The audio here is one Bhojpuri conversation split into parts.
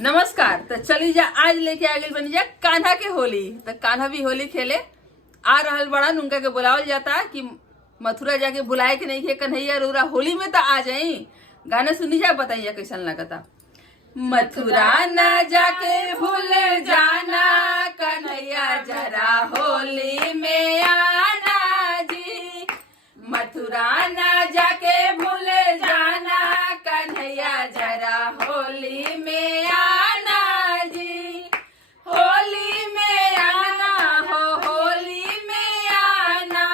नमस्कार। तो चली जा आज लेके आ गई बनी जा कान्हा के होली। तो कान्हा भी होली खेले आ रहल बड़ा। उनका के बुलावल जाता कि मथुरा जाके बुलाए के नहीं खे कन्हैया रउरा होली में तो आ जाई। गाना सुनी जा, बताइए कैसन लगता। मथुरा न जाके भूल जाना कन्हैया जरा होली में आना जी। मथुरा न जाके भूल जाना कन्हैया जरा होली में आना जी। होली में आना हो, होली में आना,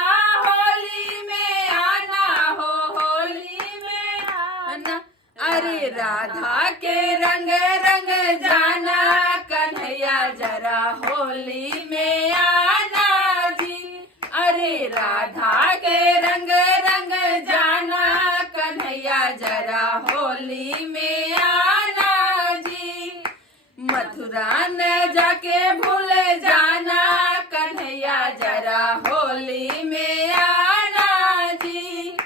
होली में आना हो, होली में आना। अरे राधा के रंग रंग जाना कन्हैया जरा होली में आना जी। अरे राधा के रंग रंग जाना कन्हैया जरा होली में आना जी। मथुरा न जाके भूल जाना कन्हैया जरा होली में आना जी।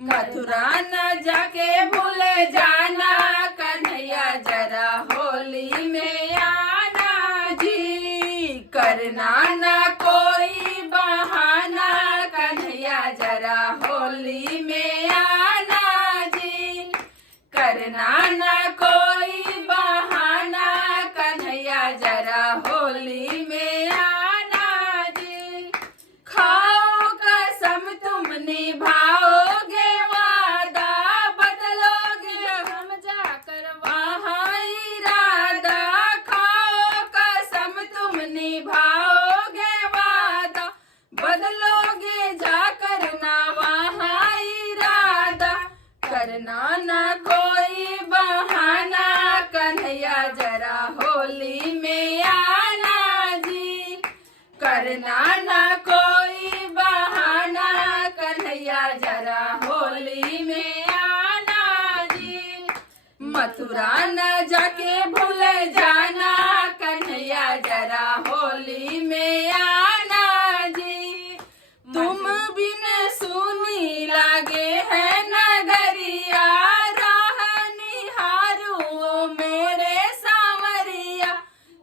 मथुरा न जाके भूल जाना कन्हैया जरा होली में आना जी। करना न कोई बहाना कन्हैया जरा होली में आना जी। करना न कोई बहाना कन्हैया जरा होली में आना जी। खाओ कसम तुम निभाओगे वादा, बदलोगे हम जाकर वहाँ इरादा। खाओ कसम तुम निभाओगे वादा, बदलोगे जाकर ना वहाँ इरादा। करना न कोई बहाना कन्हैया जरा होली में आना जी। करना न कोई बहाना कन्हैया जरा होली में आना जी। मथुरा न जाके भूल जाना कन्हैया जरा होली में आना जी। तुम बिन सुनी लागे है नगरिया, राह निहारूं मेरे सांवरिया।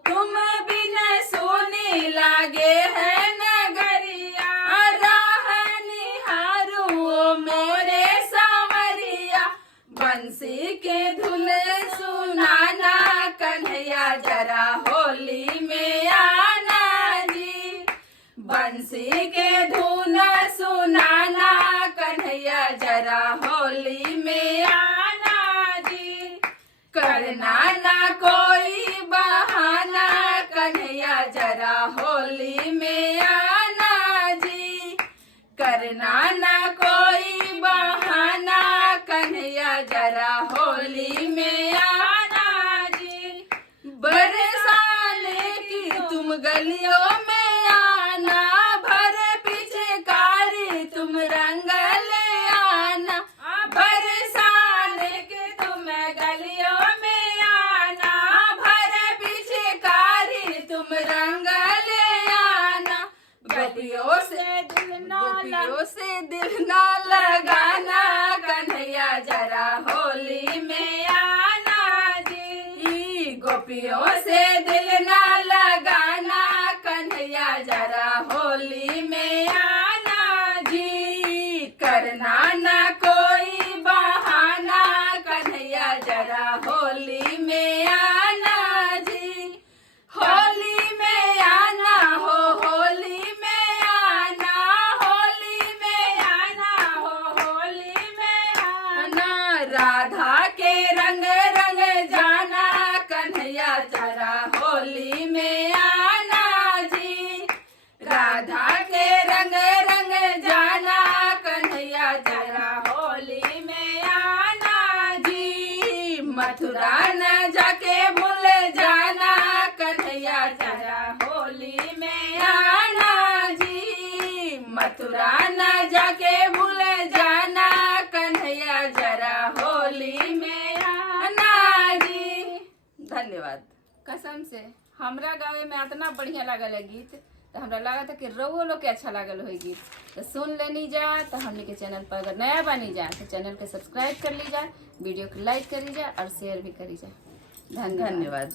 तुम बिन सुनी लागे है नगरिया, राह निहारूं मेरे सांवरिया। बंसी के धुन सुनाना कन्हैया जरा होली में आना जी। बंसी के धुन सुनाना कन्हैया जरा होली में आना जी। करना न कोई बहाना कन्हैया जरा होली में आना जी। करना न कोई बहाना कन्हैया जरा होली में आना जी। बरसाने की तुम गलियों में आना, भर पिचकारी तुम रंग ले आना। बरसाने की तुम गलियों में आना, भर पिचकारी तुम रंग ले आना। गोपियों से दिल ना लगाना कन्हैया जरा होली में आना जी। गोपियों से दिल ना लगाना कन्हैया जरा होली में आना जी। करना न कोई बहाना कन्हैया जरा होली में आना जी। होली में आना हो, होली में आना, होली में आना हो, होली में आना। राधा के रंग रंग जाना कन्हैया जरा होली में आना जी। राधा के रंग रंग जाना कन्हैया जरा होली में आना जी। मथुरा न जाके भूल जाना कन्हैया जरा होली में आना जी। मथुरा न जाके भूल जाना कन्हैया जरा होली में आना जी। धन्यवाद। कसम से हमरा गावे में इतना बढ़िया लागल है गीत, तो हमरा लगा था कि रउओ लोग के अच्छा लागल हो गीत। तो सुन लेनी जा। तो हमने के चैनल पर अगर नया बनी जा तो चैनल के सब्सक्राइब कर ली जा, वीडियो को लाइक करी जा और शेयर भी करी जा। धन्यवाद। धन्यवाद।